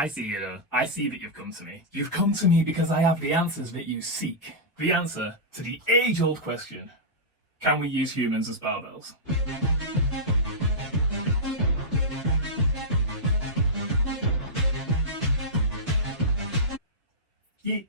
I see you though. I see that you've come to me. You've come to me because I have the answers that you seek. The answer to the age-old question, can we use humans as barbells? Yeah.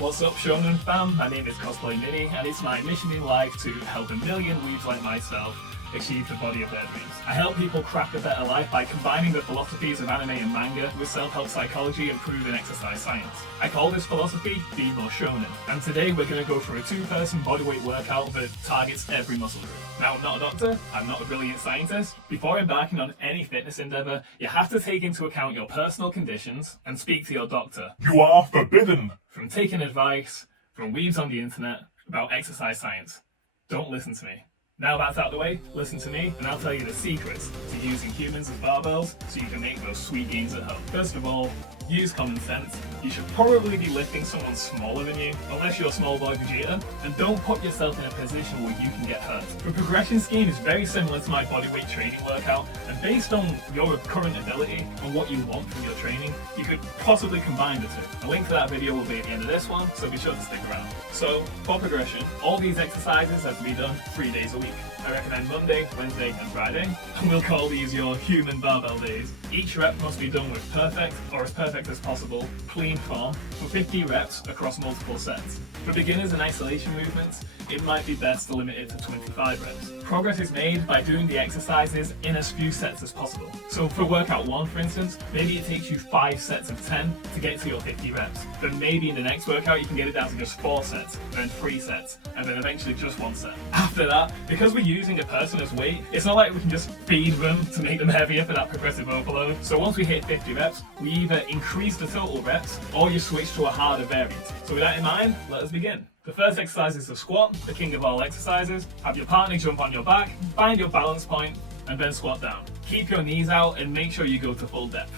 What's up, Shonen fam? My name is Cosplay Mini, and it's my mission in life to help a million weebs like myself achieve the body of their dreams. I help people craft a better life by combining the philosophies of anime and manga with self-help psychology and proven exercise science. I call this philosophy Be More Shonen, and today we're going to go through a two-person bodyweight workout that targets every muscle group. Now, I'm not a doctor, I'm not a brilliant scientist. Before embarking on any fitness endeavour, you have to take into account your personal conditions and speak to your doctor. You are forbidden from taking advice from weebs on the internet about exercise science. Don't listen to me. Now that's out of the way, listen to me, and I'll tell you the secrets to using humans as barbells so you can make those sweet gains at home. First of all, use common sense. You should probably be lifting someone smaller than you, unless you're a small boy Vegeta, and don't put yourself in a position where you can get hurt. The progression scheme is very similar to my bodyweight training workout, and based on your current ability and what you want from your training, you could possibly combine the two. A link to that video will be at the end of this one, so be sure to stick around. So, for progression, all these exercises have to be done 3 days a week. I recommend Monday, Wednesday and Friday, and we'll call these your human barbell days. Each rep must be done with perfect, or as perfect as possible, clean form for 50 reps across multiple sets. For beginners and isolation movements, it might be best to limit it to 25 reps. Progress is made by doing the exercises in as few sets as possible. So for workout 1, for instance, maybe it takes you 5 sets of 10 to get to your 50 reps. But maybe in the next workout you can get it down to just 4 sets, then 3 sets, and then eventually just 1 set. After that, because we're using a person as weight, it's not like we can just feed them to make them heavier for that progressive overload. So once we hit 50 reps, we either increase the total reps or you switch to a harder variant. So with that in mind, let us begin. The first exercise is the squat, the king of all exercises. Have your partner jump on your back, find your balance point, and then squat down. Keep your knees out and make sure you go to full depth.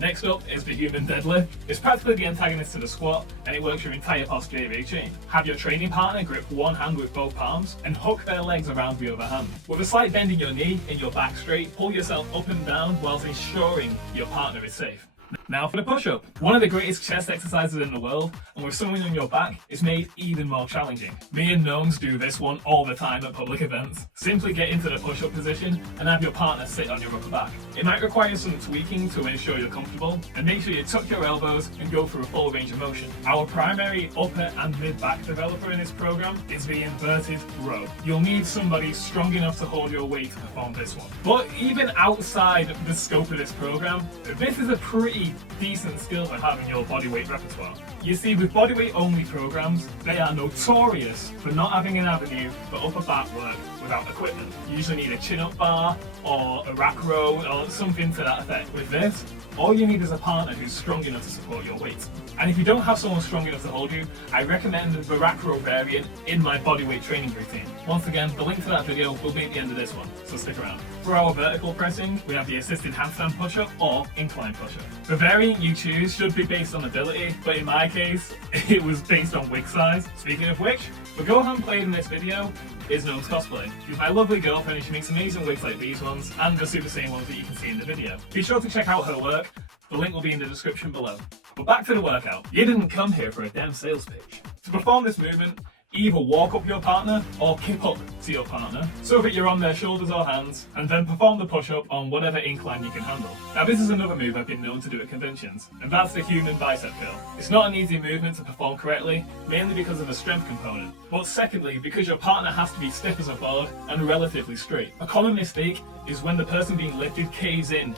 Next up is the human deadlift. It's practically the antagonist to the squat, and it works your entire posterior chain. Have your training partner grip one hand with both palms and hook their legs around the other hand. With a slight bend in your knee and your back straight, pull yourself up and down whilst ensuring your partner is safe. Now for the push-up. One of the greatest chest exercises in the world, and with someone on your back, it's made even more challenging. Me and gnomes do this one all the time at public events. Simply get into the push-up position and have your partner sit on your upper back. It might require some tweaking to ensure you're comfortable, and make sure you tuck your elbows and go through a full range of motion. Our primary upper and mid-back developer in this program is the inverted row. You'll need somebody strong enough to hold your weight to perform this one. But even outside the scope of this program, this is a pretty decent skill to have in your bodyweight repertoire. You see, with bodyweight only programs, they are notorious for not having an avenue for upper back work without equipment. You usually need a chin-up bar or a rack row or something to that effect. With this, all you need is a partner who's strong enough to support your weight. And if you don't have someone strong enough to hold you, I recommend the rack row variant in my bodyweight training routine. Once again, the link to that video will be at the end of this one, so stick around. For our vertical pressing, we have the assisted handstand push-up or incline push-up. The variant you choose should be based on ability, but in my case, it was based on wig size. Speaking of which, the Gohan played in this video is Gnome's cosplay. She's my lovely girlfriend and she makes amazing wigs like these ones and the Super Saiyan ones that you can see in the video. Be sure to check out her work, the link will be in the description below. But back to the workout. You didn't come here for a damn sales pitch. To perform this movement, either walk up your partner or kick up to your partner so that you're on their shoulders or hands, and then perform the push-up on whatever incline you can handle. Now this is another move I've been known to do at conventions, and that's the human bicep curl. It's not an easy movement to perform correctly, mainly because of the strength component, but secondly because your partner has to be stiff as a board and relatively straight. A common mistake is when the person being lifted caves in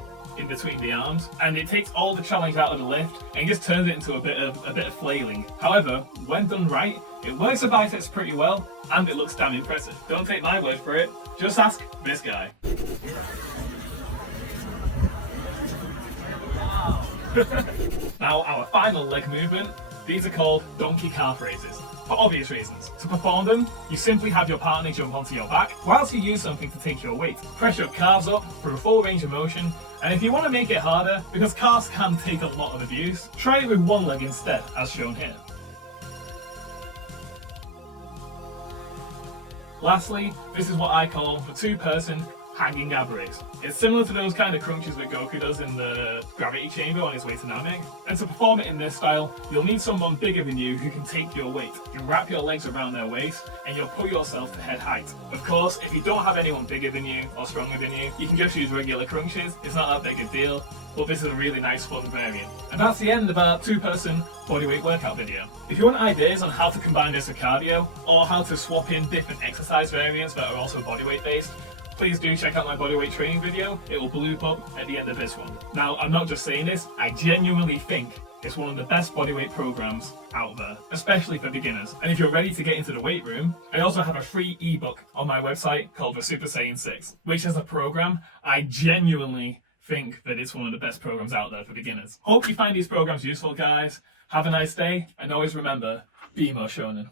between the arms, and it takes all the challenge out of the lift and just turns it into a bit of flailing. However, when done right, it works the biceps pretty well and it looks damn impressive. Don't take my word for it, just ask this guy. Now our final leg movement, these are called donkey calf raises. For obvious reasons. To perform them, you simply have your partner jump onto your back whilst you use something to take your weight. Press your calves up for a full range of motion, and if you want to make it harder, because calves can take a lot of abuse, try it with one leg instead, as shown here. Lastly, this is what I call the two-person hanging ab raise. It's similar to those kind of crunches that Goku does in the gravity chamber on his way to Namek. And to perform it in this style, you'll need someone bigger than you who can take your weight. You wrap your legs around their waist and you'll put yourself to head height. Of course, if you don't have anyone bigger than you or stronger than you can just use regular crunches. It's not that big a deal, but this is a really nice fun variant. And that's the end of our two-person bodyweight workout video. If you want ideas on how to combine this with cardio, or how to swap in different exercise variants that are also bodyweight based, please do check out my bodyweight training video. It will bloop up at the end of this one. Now, I'm not just saying this, I genuinely think it's one of the best bodyweight programs out there, especially for beginners. And if you're ready to get into the weight room, I also have a free ebook on my website called the Super Saiyan 6, which is a program I genuinely think that it's one of the best programs out there for beginners. Hope you find these programs useful, guys. Have a nice day, and always remember, be more shonen.